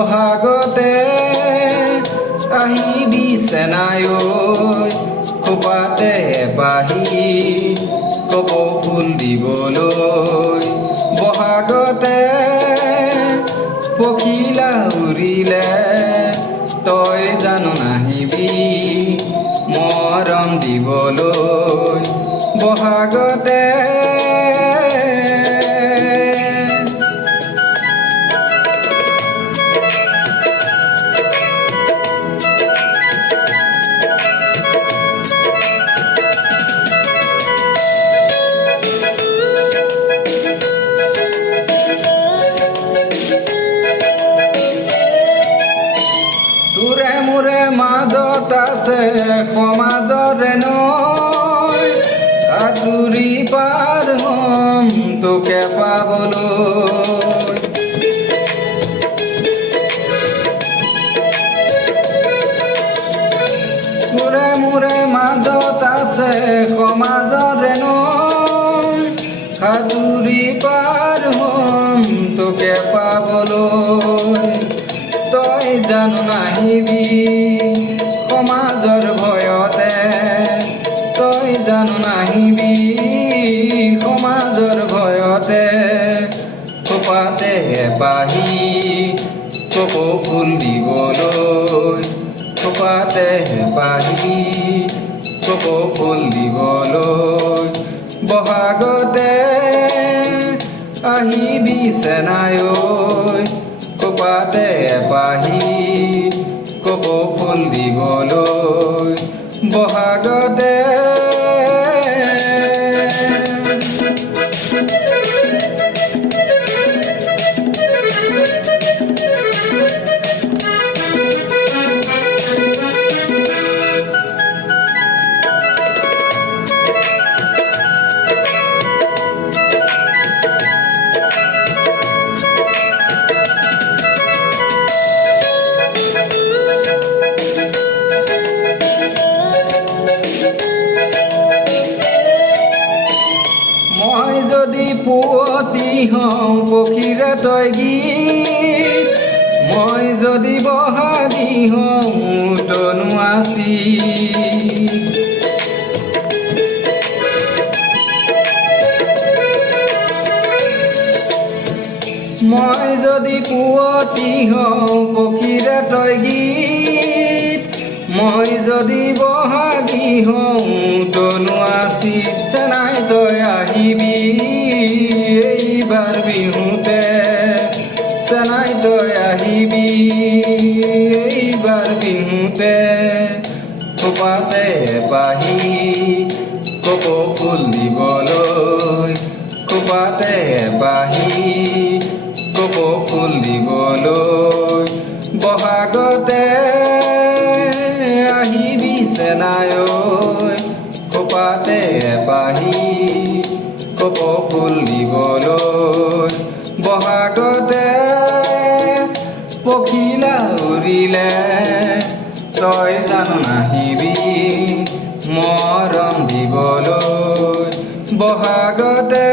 বহাগতে আহিবি চেনাই ঐ খোপাতে এপাহি কপৌ ফুল দিবলৈ বহাগতে পখিলা উৰিলে তই জানো নাহিবি মৰম দিবলৈ বহাগতে তোৰে মোৰে মাজত আছে সমাজৰে নৈ আঁতৰি পাৰ হ'ম তোকে পাবলৈ তোৰে মোৰে মাজত আছে সমাজৰে নৈ আঁতৰি পাৰ হ'ম তোকে পাবলৈ তই জানো নাহিবি সমাজৰ ভয়তে তই জানো নাহিবি সমাজৰ ভয়তে খোপাতে এপাহি কপৌ ফুল দিবলৈ খোপাতে এপাহি কপৌ ফুল দিবলৈ বহাগতে আহিবি চেনাই ঐ খোপাতে এপাহি কপৌ ফুল দিবলৈ বহাগতে মই যদি পুৱতি হওঁ পক্ষীৰে তই গীত মই যদি বহাগী হওঁ তনু আছি মই যদি পুৱতি হওঁ পক্ষীৰে তই গীত মই যদি বহাগী হওঁ তনু আছি চেনাই তই আহিবি এইবাৰ বিহুতে চেনাই তই আহিবি এইবাৰ বিহুতে খোপাতে এপাহি কপৌ ফুল দিবলৈ খোপাতে এপাহি কপৌ ফুল দিবলৈ বহাগতে আহিবি চেনাই ঐ খোপাতে এপাহি কপৌ ফুল দিবলৈ বহাগতে পখিলা উৰিলে তই জানো নাহিবি মৰম দিবলৈ বহাগতে